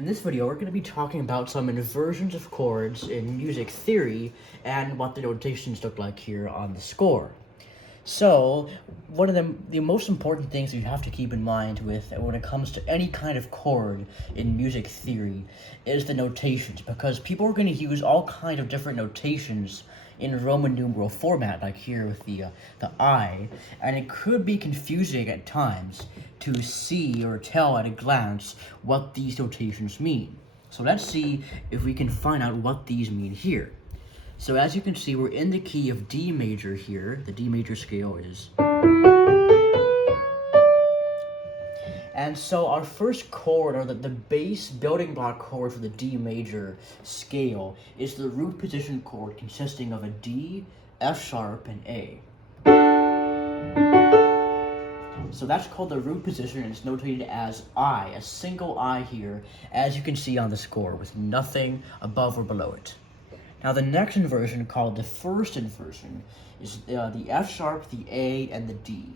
In this video, we're going to be talking about some inversions of chords in music theory and what the notations look like here on the score. So, one of the most important things you have to keep in mind when it comes to any kind of chord in music theory is the notations, because people are going to use all kinds of different notations in Roman numeral format, like here with the I, and it could be confusing at times to see or tell at a glance what these notations mean. So let's see if we can find out what these mean here. So as you can see, we're in the key of D major here. The D major scale is. And so our first chord, or the base building block chord for the D major scale, is the root position chord consisting of a D, F sharp, and A. So that's called the root position, and it's notated as I, a single I here, as you can see on the score, with nothing above or below it. Now the next inversion, called the first inversion, is the F sharp, the A, and the D.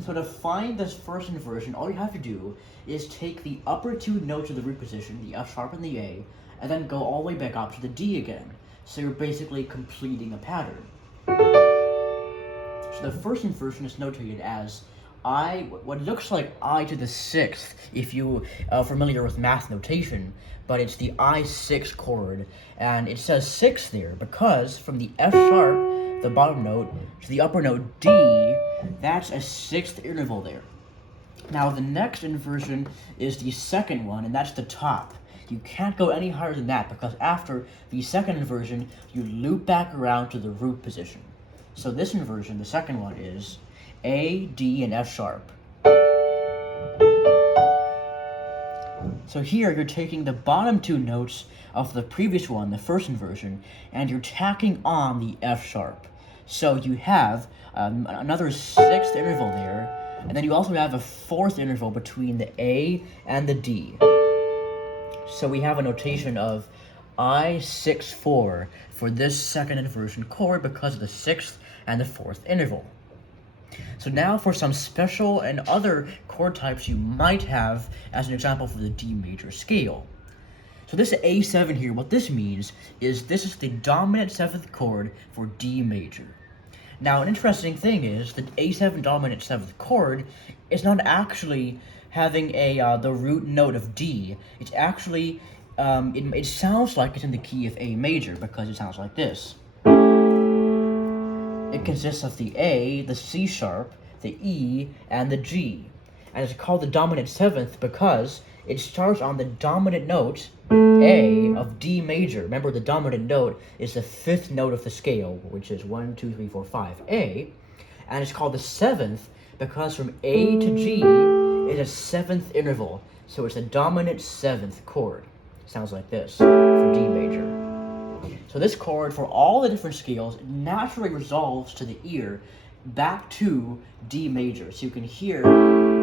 So to find this first inversion, all you have to do is take the upper two notes of the root position, the F sharp and the A, and then go all the way back up to the D again. So you're basically completing a pattern. So the first inversion is notated as what looks like I to the sixth, if you are familiar with math notation, but it's the I6 chord, and it says 6 there because from the F sharp, the bottom note, to the upper note D, that's a sixth interval there. Now the next inversion is the second one, and that's the top. You can't go any higher than that because after the second inversion, you loop back around to the root position. So this inversion, the second one, is A, D, and F sharp. So here you're taking the bottom two notes of the previous one, the first inversion, and you're tacking on the F sharp. So you have another sixth interval there, and then you also have a fourth interval between the A and the D. So we have a notation of I6-4 for this second inversion chord because of the sixth and the fourth interval. So now for some special and other chord types you might have as an example for the D major scale. So this A7 here, what this means is this is the dominant seventh chord for D major. Now an interesting thing is that A7 dominant seventh chord is not actually having the root note of D. It's actually, it sounds like it's in the key of A major because it sounds like this. It consists of the A, the C sharp, the E, and the G. And it's called the dominant seventh because it starts on the dominant note, A, of D major. Remember, the dominant note is the fifth note of the scale, which is 1, 2, 3, 4, 5, A. And it's called the seventh because from A to G is a seventh interval. So it's a dominant seventh chord. Sounds like this for D major. So this chord, for all the different scales, naturally resolves to the ear back to D major. So you can hear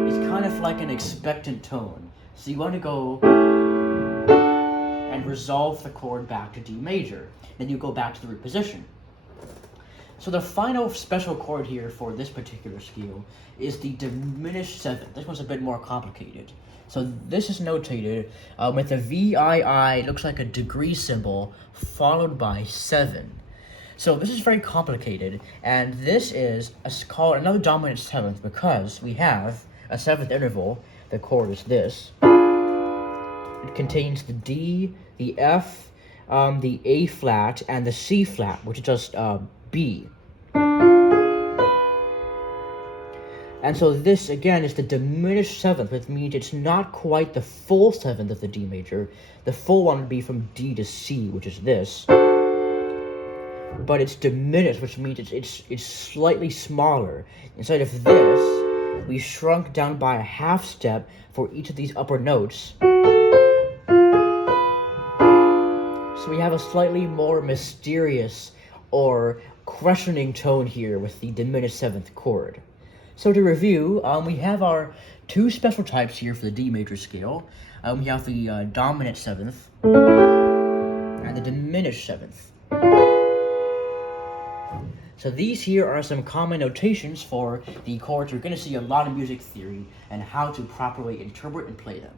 it's kind of like an expectant tone. So you want to go and resolve the chord back to D major. Then you go back to the root position. So the final special chord here for this particular scale is the diminished seventh. This one's a bit more complicated. So this is notated with a VII, it looks like a degree symbol, followed by 7. So this is very complicated, and this is called another dominant seventh because we have a seventh interval. The chord is this. It contains the D, the F, the A flat, and the C flat, which is just B. And so this, again, is the diminished seventh, which means it's not quite the full seventh of the D major. The full one would be from D to C, which is this. But it's diminished, which means it's slightly smaller. Instead of this, we shrunk down by a half step for each of these upper notes. So we have a slightly more mysterious or questioning tone here with the diminished seventh chord. So to review, we have our two special types here for the D major scale. We have the dominant seventh and the diminished seventh. So these here are some common notations for the chords you're going to see a lot in music theory and how to properly interpret and play them.